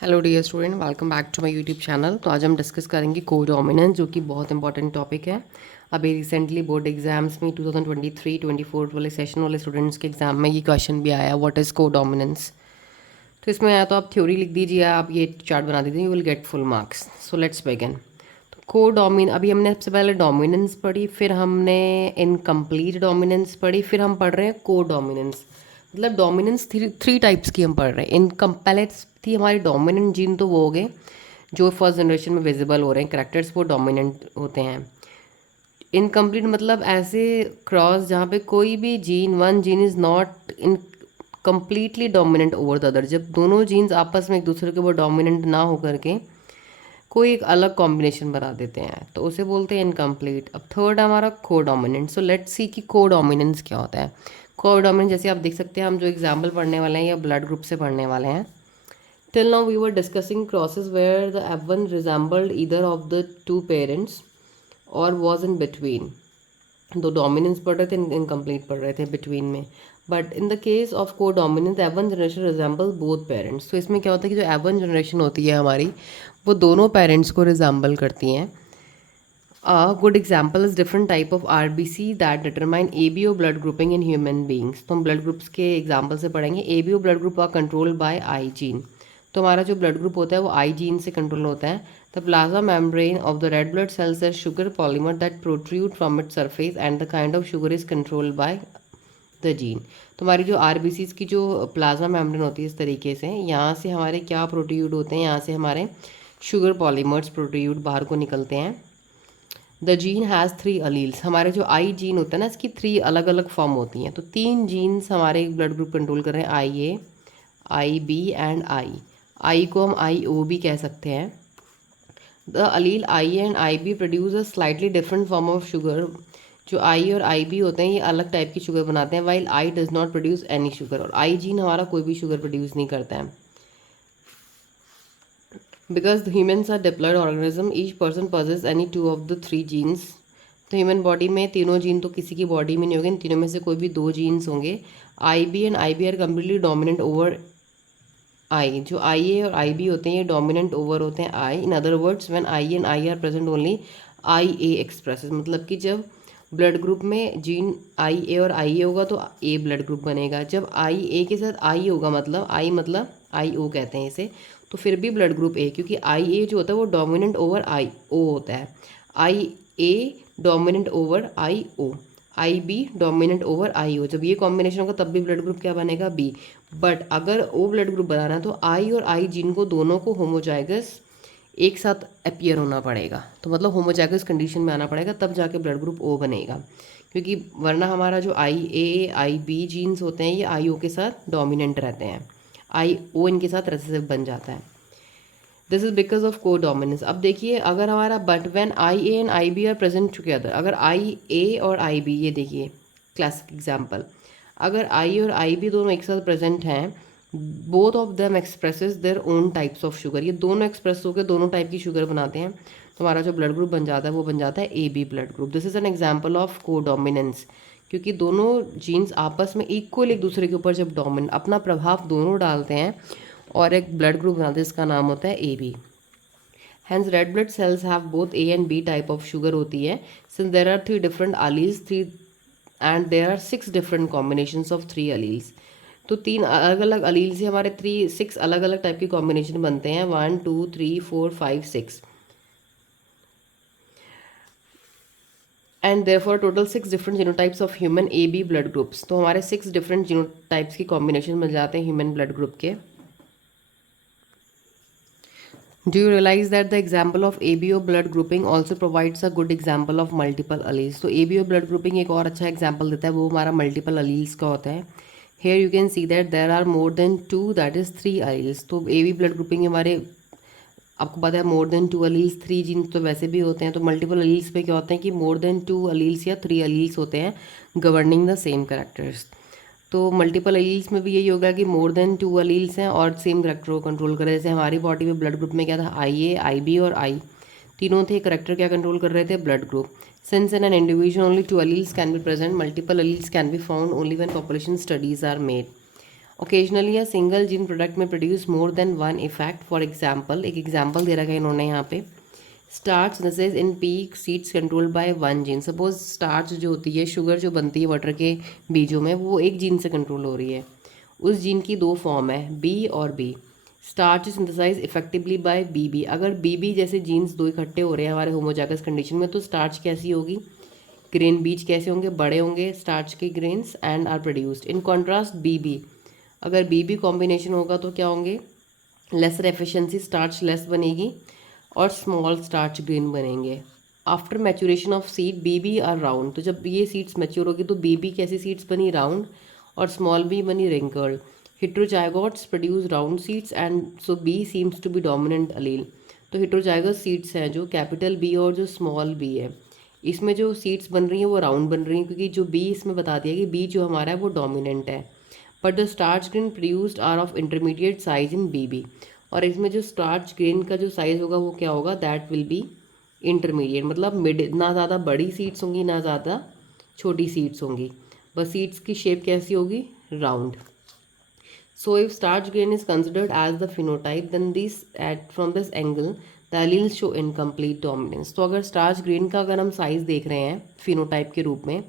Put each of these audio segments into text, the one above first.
Hello dear student, welcome back to my YouTube channel. तो आज हम डिस्कस करेंगे कोडोमिनेंस, जो कि बहुत इंपॉर्टेंट टॉपिक है। अभी रिसेंटली बोर्ड एग्जाम्स में 2023-24 वाले सेशन वाले स्टूडेंट्स के एग्जाम में ये क्वेश्चन भी आया, व्हाट इज़ कोडोमिनेंस। तो इसमें या तो आप थ्योरी लिख दीजिए, आप ये चार्ट बना दीजिए, you will get full marks. So let's begin. तो अभी हमने सबसे पहले डोमिनेंस पढ़ी, फिर हमने इनकम्प्लीट डोमिनेंस पढ़ी, फिर हम पढ़ रहे हैं कोडोमिनेंस। मतलब डोमिनेंस थ्री टाइप्स की हम पढ़ रहे हैं। इनकम्पैरेट थी हमारी डोमिनेंट जीन, तो वो हो गए जो फर्स्ट जनरेशन में विजिबल हो रहे हैं करेक्टर्स, वो डोमिनेंट होते हैं। इनकम्प्लीट मतलब ऐसे क्रॉस जहाँ पे कोई भी one gene is not in completely dominant over the other. जब दोनों जीन्स आपस में एक दूसरे के ऊपर डोमिनेंट ना हो करके कोई एक अलग कॉम्बिनेशन बना देते हैं, तो उसे बोलते हैं इनकम्प्लीट। अब थर्ड हमारा को डोमिनेंट। सो लेट्स सी कि को डोमिनेंस क्या होता है। को डोमिनेंस जैसे आप देख सकते हैं, हम जो एग्जाम्पल पढ़ने वाले हैं या ब्लड ग्रुप से पढ़ने वाले हैं। Till now we were discussing crosses where the F1 resembled either of the two parents or was in between. दो डोमिनेंस पढ़ रहे थे, इनकम्प्लीट पढ़ रहे थे बिटवीन में। But in the case of codominance F1 generation resemble both parents. तो इसमें क्या होता है कि जो F1 जनरेशन होती है हमारी, वो दोनों पेरेंट्स को रिजेंबल करती हैं। A good example is different type of RBC that determine ABO blood grouping in human beings। तो हम ब्लड ग्रुप्स के एग्जाम्पल से पढ़ेंगे। ABO blood group are controlled by I gene. तो हमारा जो ब्लड ग्रुप होता है वो आई जीन से कंट्रोल होता है। The plasma membrane of the red blood cells is sugar polymer that protrude from it surface and the kind of sugar is controlled by the gene. तो हमारी जो आरबीसीज की जो प्लाज्मा मेम्ब्रेन होती है, इस तरीके से यहाँ से हमारे क्या प्रोट्रूड होते हैं, यहाँ से हमारे शुगर पॉलीमर्स प्रोट्रूड बाहर को निकलते हैं। The gene has 3 alleles. हमारे जो आई जीन होता है ना, इसकी 3 अलग अलग फॉर्म होती हैं। तो 3 जीन्स हमारे ब्लड ग्रुप कंट्रोल कर रहे हैं, आई ए, आई बी एंड आई। आई को हम आई ओ भी कह सकते हैं। The allele I and I B produce a slightly different form of sugar. जो आई और आई बी होते हैं ये अलग टाइप की शुगर बनाते हैं, while I does not produce any sugar. और आई जीन हमारा कोई भी शुगर प्रोड्यूस नहीं करता है। Because the humans are diploid organism, each person possesses any two of the three genes। तो ह्यूमन बॉडी में तीनों जीन तो किसी की बॉडी में नहीं होंगे, इन तीनों में से कोई भी 2 जीन्स होंगे। I B and I B are completely dominant over I. जो आई ए और आई बी होते हैं ये डोमिनेंट ओवर होते हैं I. In other words when I and I are present only I A expresses. मतलब कि जब ब्लड ग्रुप में जीन आई ए और आई ए होगा तो ए ब्लड ग्रुप बनेगा। जब आई ए के साथ आई होगा, मतलब आई ओ कहते हैं इसे, तो फिर भी ब्लड ग्रुप ए, क्योंकि आई ए जो होता है वो डोमिनेंट ओवर आई ओ होता है। I A dominant over I O, I B dominant over I O. जब ये कॉम्बिनेशन होगा तब भी ब्लड ग्रुप क्या बनेगा, बी। बट अगर ओ ब्लड ग्रुप बनाना है तो आई और आई जीन को दोनों को होमोजाइगस एक साथ अपीयर होना पड़ेगा। तो मतलब होमोजाइगस कंडीशन में आना पड़ेगा, तब जाके ब्लड ग्रुप ओ बनेगा। क्योंकि वरना हमारा जो I A I B jeans होते हैं ये आई ओ के साथ डोमिनेंट रहते हैं, आई ओ इनके साथ रिसेसिव बन जाता है। This is because of codominance. अब देखिए, अगर हमारा but when I A and I B are present together, अगर आई ए और आई बी, ये देखिए क्लासिक एग्जाम्पल, अगर आई और आई बी दोनों एक साथ प्रेजेंट हैं, both of them expresses their own types of sugar. ये दोनों एक्सप्रेस होकर दोनों टाइप की शुगर बनाते हैं, तो हमारा जो ब्लड ग्रुप बन जाता है वो बन जाता है A B blood group. This is an example of codominance. क्योंकि दोनों जीन्स आपस में इक्वल एक दूसरे के ऊपर जब डोमिनेंट अपना प्रभाव दोनों डालते हैं और एक ब्लड ग्रुप बनाते हैं, इसका नाम होता है A B. Hence red blood cells have both A and B type of sugar होती है। Since there are 3 different alleles, 3 and there are 6 different combinations of 3 alleles। तो 3 अलग अलग अलील से हमारे 6 अलग अलग टाइप के कॉम्बिनेशन बनते हैं, 1 2 3 4 5 6, and therefore total 6 different genotypes of human A B blood groups. तो हमारे 6 डिफरेंट जीनोटाइप्स की कॉम्बिनेशन मिल जाते हैं ह्यूमन ब्लड ग्रुप के। Do you realize that the example of ABO blood grouping also provides a good example of multiple alleles? तो ABO blood grouping एक और अच्छा example देता है, वो हमारा multiple alleles का होता है। Here you can see that there are more than 2, that is 3 alleles। तो AB blood grouping हमारे, आपको पता है more than 2 alleles, 3 जीन्स तो वैसे भी होते हैं। तो multiple alleles पे क्या होता है कि more than 2 alleles या 3 alleles होते हैं governing the same characters। तो मल्टीपल अलील्स में भी यही होगा कि मोर देन 2 अलील्स हैं और सेम करेक्टर को कंट्रोल कर रहे हैं। जैसे हमारी बॉडी में ब्लड ग्रुप में क्या था, आई ए आई बी और आई तीनों थे, करेक्टर क्या कंट्रोल कर रहे थे, blood group. Since in an individual only 2 alleles can be present, multiple alleles can be found only when population studies are made. Occasionally a single gene product may produce more than one effect. For example, एक example दे रखा है इन्होंने यहाँ पे, starch synthesis in pea seeds controlled by one gene. Suppose starch जो होती है, शुगर जो बनती है वाटर के बीजों में, वो एक जीन से कंट्रोल हो रही है। उस जीन की दो फॉर्म है, बी और B. Starch synthesise effectively by B. अगर बी जैसे जीन्स दो इकट्ठे हो रहे हैं हमारे होमोजाइगस कंडीशन में, तो स्टार्च कैसी होगी, ग्रेन बीज कैसे होंगे, बड़े होंगे स्टार्च के grains and are produced. In contrast B अगर बी कॉम्बिनेशन होगा तो क्या होंगे, लेसर एफिशिएंसी, स्टार्च लेस बनेगी और स्मॉल स्टार्च ग्रेन बनेंगे। After maturation of seed B are round. तो जब ये सीड्स मैच्योर होगी तो बी कैसी सीड्स बनी, राउंड, और स्मॉल बी बनी wrinkled. Heterozygotes produce round seeds and so B seems to be dominant allele. तो हेट्रोजाइगस सीड्स हैं जो कैपिटल बी और जो स्मॉल बी है, इसमें जो सीड्स बन रही हैं वो राउंड बन रही हैं, क्योंकि जो बी इसमें बता दिया कि बी जो हमारा है वो डोमिनेंट है। But the starch grain produced are of intermediate size in B. और इसमें जो स्टार्च ग्रेन का जो साइज़ होगा वो क्या होगा, दैट विल बी इंटरमीडिएट, मतलब मिड, ना ज़्यादा बड़ी सीड्स होंगी ना ज़्यादा छोटी सीड्स होंगी, बस सीड्स की शेप कैसी होगी, round. So if starch grain is considered as the phenotype, then this at from this angle the alleles show incomplete dominance। तो अगर स्टार्च ग्रेन का अगर हम साइज देख रहे हैं फिनोटाइप के रूप में,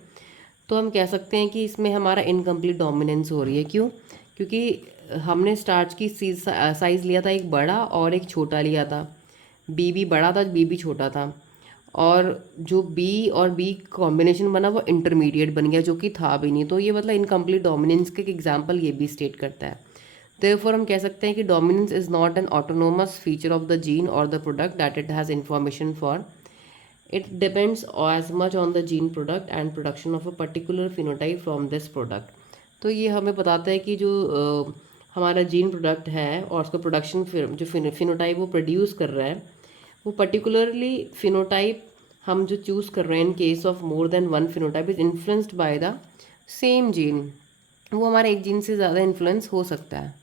तो हम कह सकते हैं कि इसमें हमारा इनकम्प्लीट डोमिनेंस हो रही है। क्यों? क्योंकि हमने स्टार्च की साइज़ लिया था एक बड़ा और एक छोटा लिया था, बी बड़ा था, बी छोटा था, और जो बी और बी कॉम्बिनेशन बना वो इंटरमीडिएट बन गया, जो कि था भी नहीं। तो ये मतलब इनकम्प्लीट डोमिनेंस के एग्जाम्पल ये भी स्टेट करता है। Therefore हम कह सकते हैं कि dominance is not an autonomous feature of the gene और the product that it has information for. It depends as much on the gene product and production of a particular phenotype from this product. तो ये हमें बताता है कि जो हमारा gene product है और उसका प्रोडक्शन जो फिनोटाइप वो प्रोड्यूस कर रहा है, वो पर्टिकुलरली फिनोटाइप हम जो चूज़ कर रहे हैं in case of more than one phenotype is influenced by the same gene. वो हमारे एक जीन से ज़्यादा इन्फ्लुएंस हो सकता है।